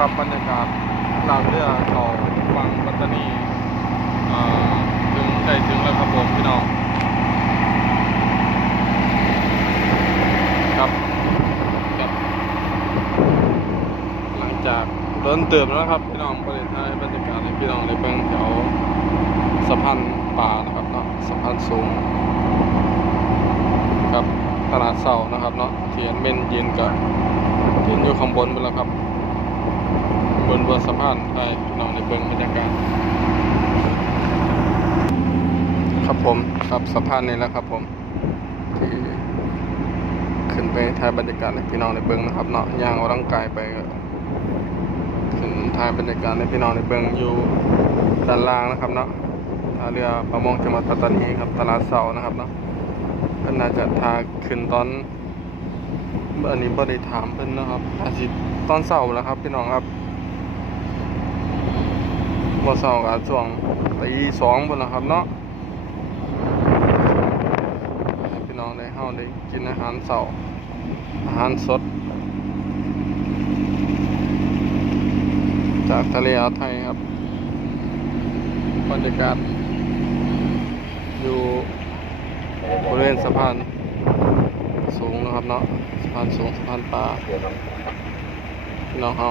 ครับบรรยากาศลางเรือเขาฝั่งปัตตานีอ่าถึงได้ถึงแล้วครับผมพี่น้องครับครับหลังจากเดินเติมแล้วครับพี่น้องประเทศไทยบรรยากาศในพี่น้องในเบื้องแถวสะพานป่านะครับเนาะสะพานสูงครับตลาดเสานะครับเนาะเทียนเม่นยืนกับยืนอยู่ข้างบนบนแล้วครับ บนบนสะพานไทยพี่น้องในเบื้งบรรยากาศครับผมครับสะพานนี้แล้วครับผมที่ขึ้นไปถ่ายบรรยากาศในพี่น้องในเบิ้งนะครับเนาะย่างออกร่างกายไปขึ้นถ่ายบรรยากาศในพี่น้องในเบิ้งอยู่ด้านล่างนะครับเนาะท่าเรือประมงจังหวัดปัตตานีครับตลาดเสานะครับเนาะเพิ่นน่าจะทาขึ้นตอนอันนี้บ่ได้ถามเพิ่นนะครับอาจสิตอนเสาร์แล้วครับพี่น้องครับ บ่เสาร์ก็ช่วงตีสองพุ่นนะครับเนาะพี่น้องได้เฮาได้กินอาหารเสาอาหารสด จากทะเลอ่าวไทยครับบรรยากาศอยู่บริเวณสะพานสูงนะครับเนาะสะพานสูงสะพานปลาพี่น้องเฮา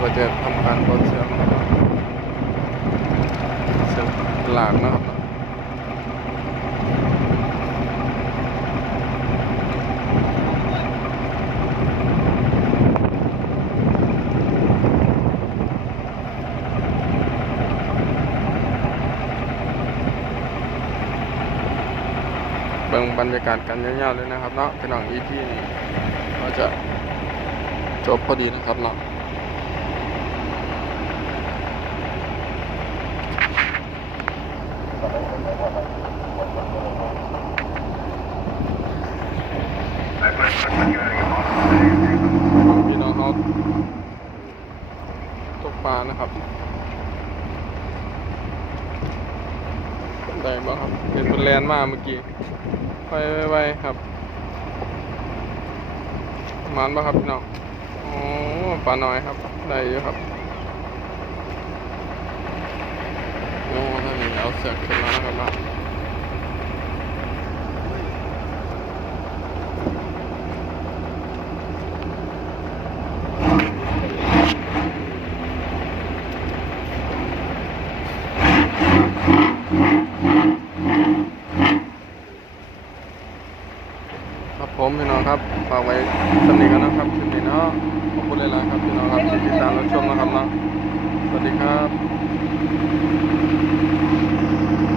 เราจะทำการบนเสื่อกนะครับเสื่อกหลากนะครับเบิ่งบรรยากาศกันยาวๆเลยนะครับเนาะเป็นหนังอีพีนี้ก็จะจบพอดีนะครับเนาะ พี่น้องเขาตกปลานะครับได้บ้างครับเป็นคนแลนมากเมื่อกี้ไปไวๆครับมานป่ะครับพี่น้องโอ้ปลาหน้อยครับ ได้อยู่ครับโอ้ ท่านนี้เสือกขึ้นแล้วนะครับเนาะครับผมพี่น้องครับฝากไว้สำนีกันนะครับคลิปนี้เนาะขอบคุณหลายๆครับพี่น้องครับที่ติดตามรับชมนะครับเนาะสวัสดีครับ